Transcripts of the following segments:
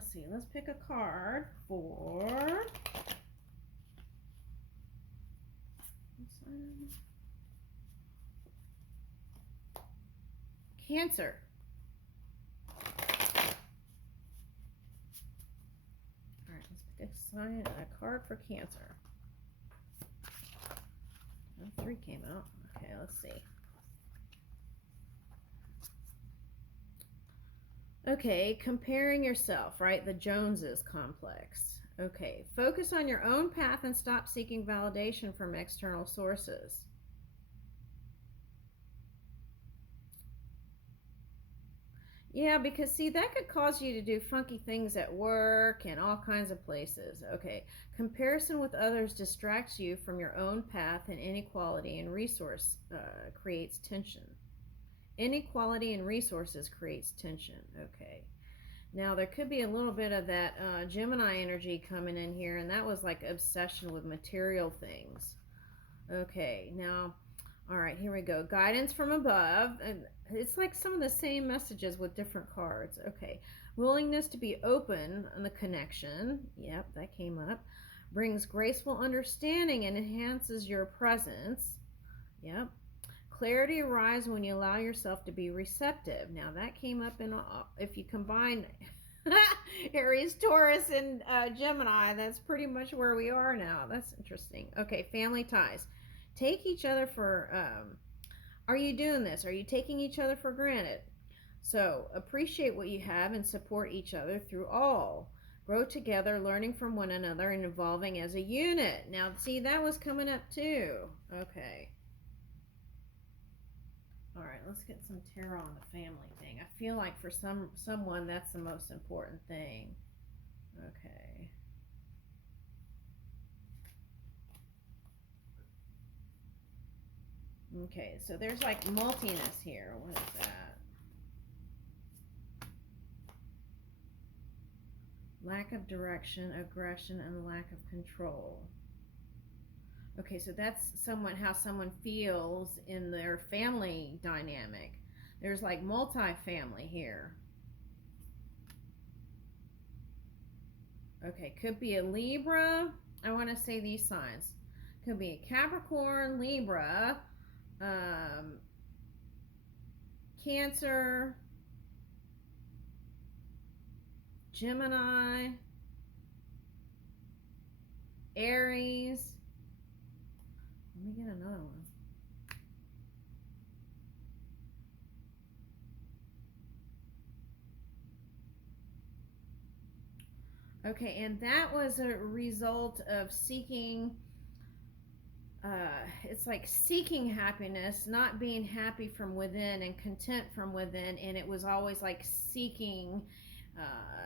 let's see. Let's pick a card for Cancer. All right, let's pick a card for Cancer. Oh, 3 came out. Okay, let's see. Okay, comparing yourself, right? The Joneses complex. Okay, focus on your own path and stop seeking validation from external sources. Yeah, because see, that could cause you to do funky things at work and all kinds of places. Okay, comparison with others distracts you from your own path, and inequality in resource creates tension. Inequality in resources creates tension. Okay. Now, there could be a little bit of that Gemini energy coming in here, and that was like obsession with material things. Okay, now, all right, here we go. Guidance from above. And it's like some of the same messages with different cards. Okay, willingness to be open on the connection. Yep, that came up. Brings graceful understanding and enhances your presence. Yep. Clarity arises when you allow yourself to be receptive. Now, that came up in, if you combine Aries, Taurus, and Gemini, that's pretty much where we are now. That's interesting. Okay, family ties. Take each other for, are you doing this? Are you taking each other for granted? So, appreciate what you have and support each other through all. Grow together, learning from one another and evolving as a unit. Now, see, that was coming up too. Okay. All right, let's get some tarot on the family thing. I feel like for someone that's the most important thing. Okay. Okay, so there's like multiness here. What is that? Lack of direction, aggression, and lack of control. Okay, so that's how someone feels in their family dynamic. There's like multi-family here. Okay, could be a Libra. I want to say these signs. Could be a Capricorn, Libra, Cancer, Gemini, Aries. Let me get another one. Okay, and that was a result of seeking, it's like seeking happiness, not being happy from within and content from within, and it was always like seeking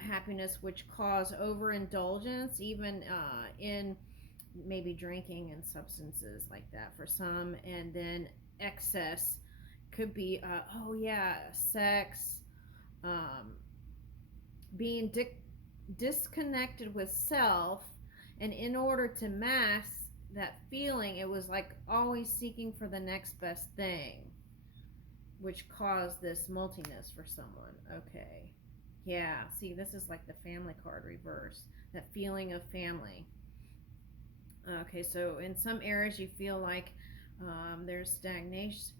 happiness, which caused overindulgence, even in maybe drinking and substances like that for some, and then excess could be, oh yeah, sex, um, being disconnected with self, and in order to mask that feeling, it was like always seeking for the next best thing, which caused this multiness for someone. Okay, yeah, see, this is like the family card reverse, that feeling of family. Okay, so in some areas you feel like there's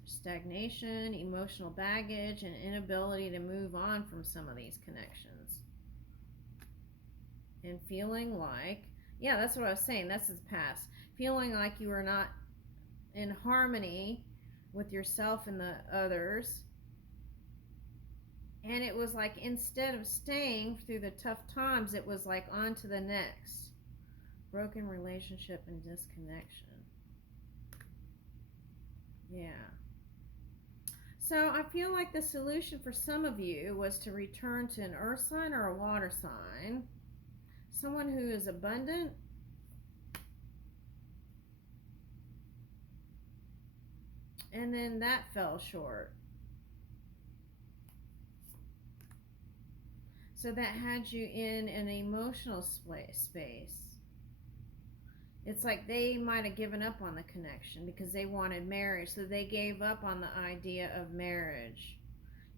stagnation, emotional baggage, and inability to move on from some of these connections. And feeling like, yeah, that's what I was saying, that's his past. Feeling like you are not in harmony with yourself and the others. And it was like instead of staying through the tough times, it was like on to the next. Broken relationship and disconnection. Yeah. So I feel like the solution for some of you was to return to an earth sign or a water sign. Someone who is abundant. And then that fell short. So that had you in an emotional space. It's like they might have given up on the connection because they wanted marriage. So they gave up on the idea of marriage,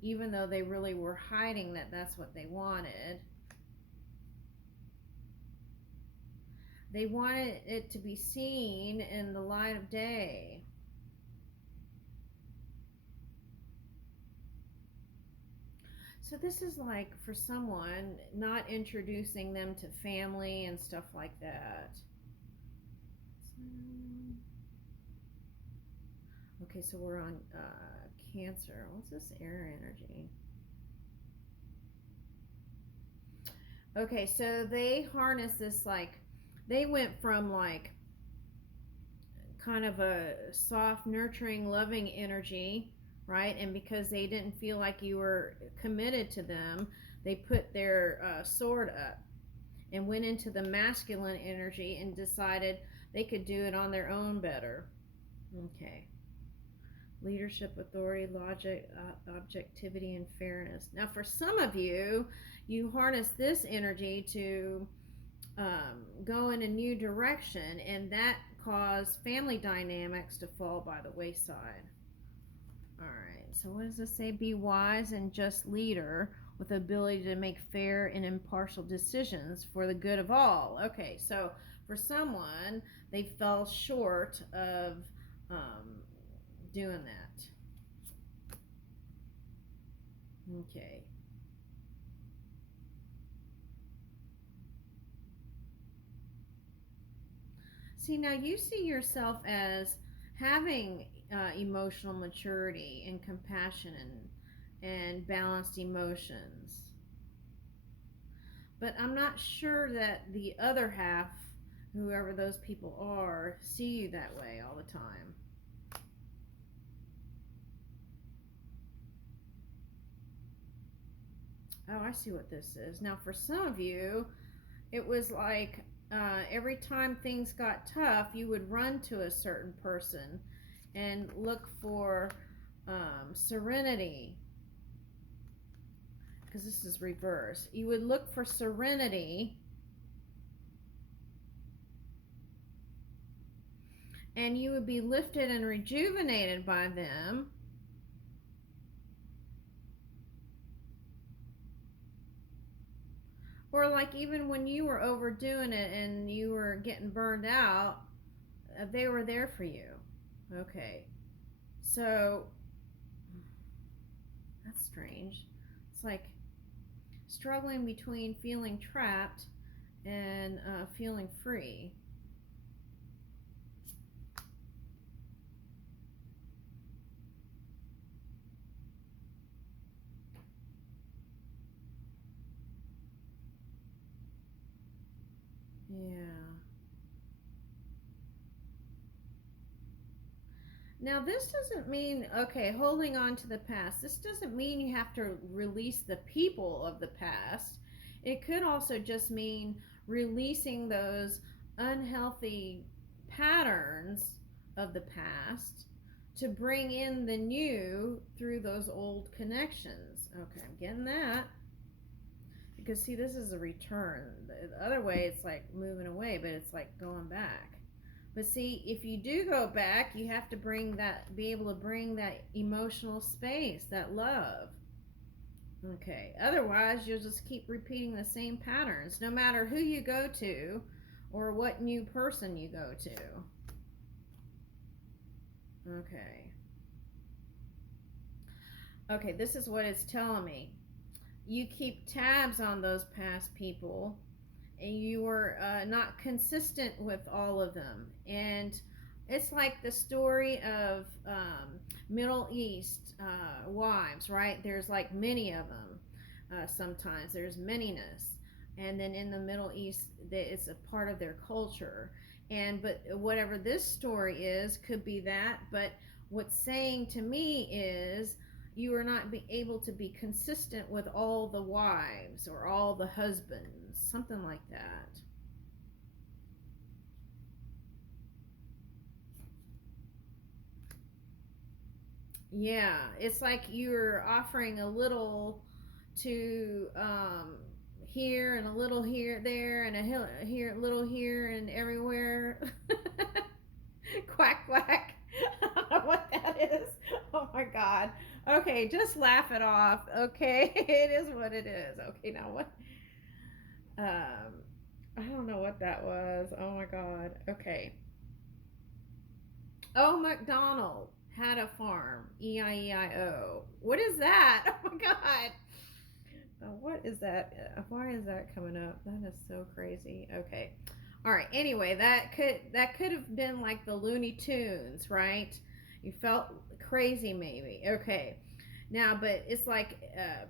even though they really were hiding that that's what they wanted. They wanted it to be seen in the light of day. So this is like for someone not introducing them to family and stuff like that. Okay, so we're on Cancer. What's this air energy? Okay, so they harness this, like, they went from like kind of a soft, nurturing, loving energy, right? And because they didn't feel like you were committed to them, they put their sword up and went into the masculine energy and decided they could do it on their own better. Okay. Leadership, authority, logic, objectivity, and fairness. Now, for some of you, you harness this energy to go in a new direction, and that caused family dynamics to fall by the wayside. All right, so what does this say? Be wise and just leader with the ability to make fair and impartial decisions for the good of all. Okay, so for someone, they fell short of doing that. Okay. See, now you see yourself as having emotional maturity and compassion and balanced emotions. But I'm not sure that the other half, whoever those people are, see you that way all the time. Oh, I see what this is. Now, for some of you, it was like every time things got tough, you would run to a certain person and look for serenity. Because this is reverse. You would look for serenity, and you would be lifted and rejuvenated by them. Or like even when you were overdoing it and you were getting burned out, they were there for you. Okay. So that's strange. It's like struggling between feeling trapped and feeling free. Yeah. Now, this doesn't mean, okay, holding on to the past. This doesn't mean you have to release the people of the past. It could also just mean releasing those unhealthy patterns of the past to bring in the new through those old connections. Okay, I'm getting that. Because, see, this is a return. The other way, it's like moving away, but it's like going back. But see, if you do go back, you have to be able to bring that emotional space, that love. Okay. Otherwise, you'll just keep repeating the same patterns, no matter who you go to or what new person you go to. Okay. Okay, this is what it's telling me. You keep tabs on those past people, and you were not consistent with all of them. And it's like the story of Middle East wives, right? There's like many of them. Sometimes there's manyness, and then in the Middle East, it's a part of their culture. And but whatever this story is, could be that. But what's saying to me is you are not able to be consistent with all the wives or all the husbands, something like that. Yeah, it's like you're offering a little to here and a little here, there, and a little here and everywhere. Quack quack. I don't know what that is. Oh my god. Okay, just laugh it off. Okay, it is what it is. Okay, now what? Um, I don't know what that was. Oh my god. Okay. Oh, McDonald had a farm. E-I-E-I-O. What is that? Oh my god. What is that? Why is that coming up? That is so crazy. Okay. All right. Anyway, that could have been like the Looney Tunes, right? You felt crazy, maybe. Okay. Now, but it's like a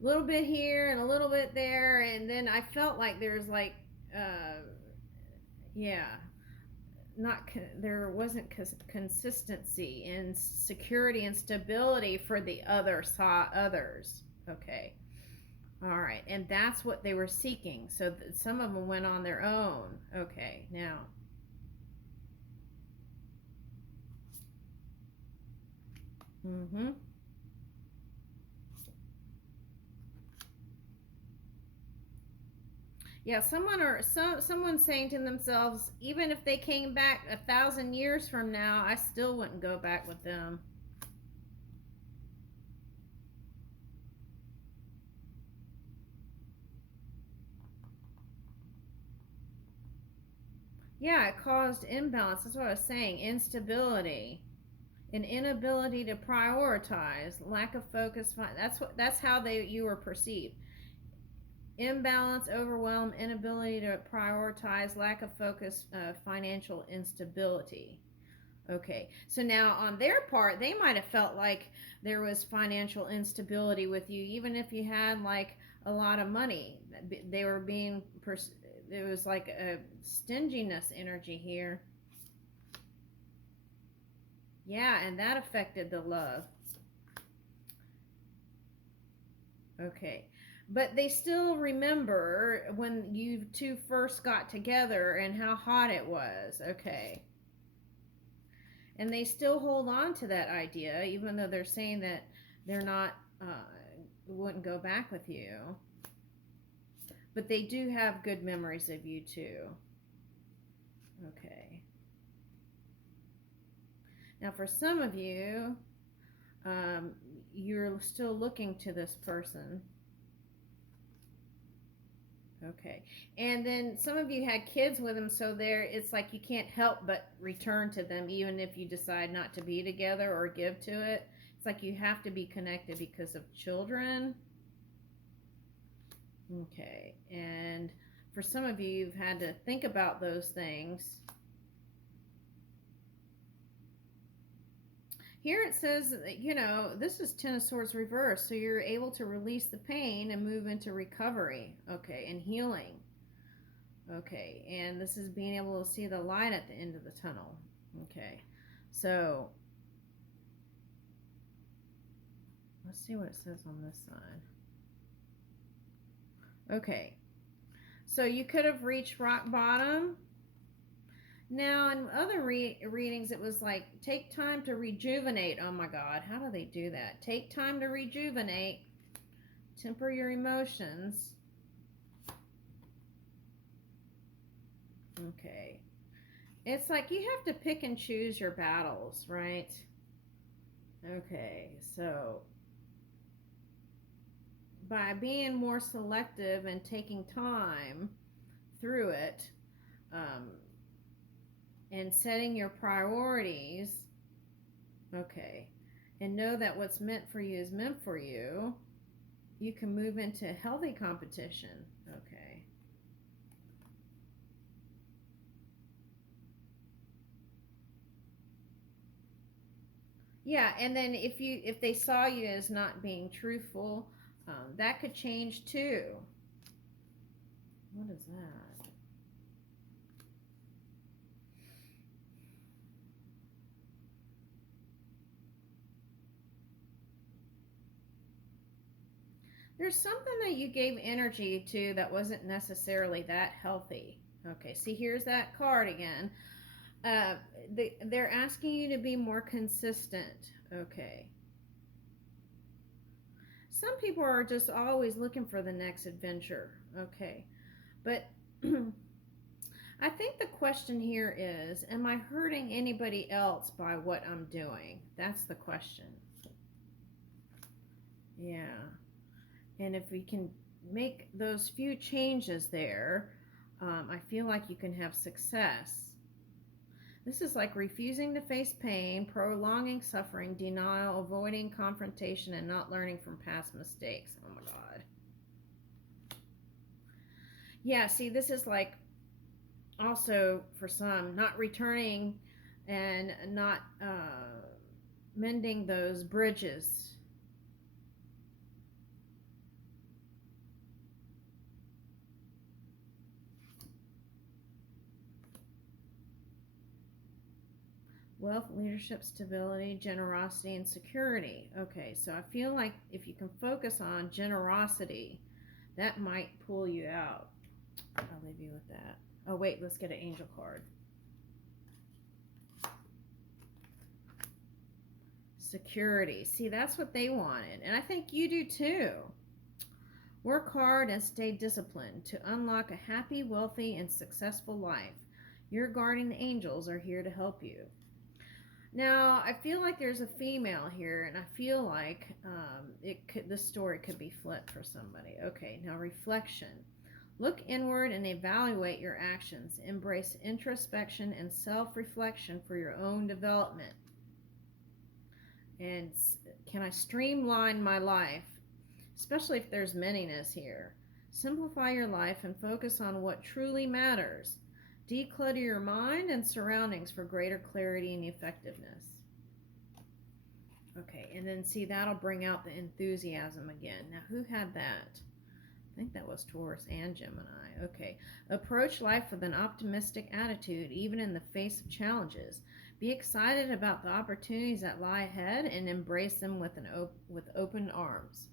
little bit here and a little bit there, and then I felt like there's like, uh, yeah, not there wasn't consistency and security and stability for the others. Okay. All right, and that's what they were seeking. So some of them went on their own. Okay, now. Mm-hmm. Yeah, someone's saying to themselves, even if they came back 1,000 years from now, I still wouldn't go back with them. Yeah, it caused imbalance. That's what I was saying. Instability, an inability to prioritize, lack of focus. That's how you were perceived. Imbalance, overwhelm, inability to prioritize, lack of focus, financial instability. Okay, so now on their part, they might have felt like there was financial instability with you, even if you had like a lot of money. They were being, there was like a stinginess energy here. Yeah, and that affected the love. Okay. But they still remember when you two first got together and how hot it was. Okay. And they still hold on to that idea, even though they're saying that they're not, wouldn't go back with you. But they do have good memories of you too. Okay. Now, for some of you, um, you're still looking to this person. Okay. And then some of you had kids with them, so there it's like you can't help but return to them even if you decide not to be together or give to it. It's like you have to be connected because of children. Okay. And for some of you, you've had to think about those things. Here it says, this is Ten of Swords reversed, so you're able to release the pain and move into recovery, okay, and healing. Okay, and this is being able to see the light at the end of the tunnel. Okay, so let's see what it says on this side. Okay, so you could have reached rock bottom. Now, in other readings, it was like, take time to rejuvenate. Oh my God, how do they do that? Take time to rejuvenate, temper your emotions. Okay. It's like you have to pick and choose your battles, right? Okay, so by being more selective and taking time through it, um, and setting your priorities, okay, and know that what's meant for you is meant for you, you can move into healthy competition. Okay. Yeah, and then if they saw you as not being truthful, that could change too. What is that? There's something that you gave energy to that wasn't necessarily that healthy. Okay, see, here's that card again. Uh, they're asking you to be more consistent. Okay. Some people are just always looking for the next adventure. Okay. But I think the question here is, am I hurting anybody else by what I'm doing? That's the question. Yeah. And if we can make those few changes there, I feel like you can have success. This is like refusing to face pain, prolonging suffering, denial, avoiding confrontation, and not learning from past mistakes. Oh my God. Yeah, see, this is like also for some not returning and not mending those bridges. Wealth, leadership, stability, generosity, and security. Okay, so I feel like if you can focus on generosity, that might pull you out. I'll leave you with that. Oh, wait, let's get an angel card. Security. See, that's what they wanted. And I think you do too. Work hard and stay disciplined to unlock a happy, wealthy, and successful life. Your guardian angels are here to help you. Now, I feel like there's a female here, and I feel like this story could be flipped for somebody. Okay, now reflection. Look inward and evaluate your actions. Embrace introspection and self-reflection for your own development. And can I streamline my life, especially if there's manyness here? Simplify your life and focus on what truly matters. Declutter your mind and surroundings for greater clarity and effectiveness. Okay, and then see, that'll bring out the enthusiasm again. Now, who had that? I think that was Taurus and Gemini. Okay, approach life with an optimistic attitude, even in the face of challenges. Be excited about the opportunities that lie ahead and embrace them with open arms.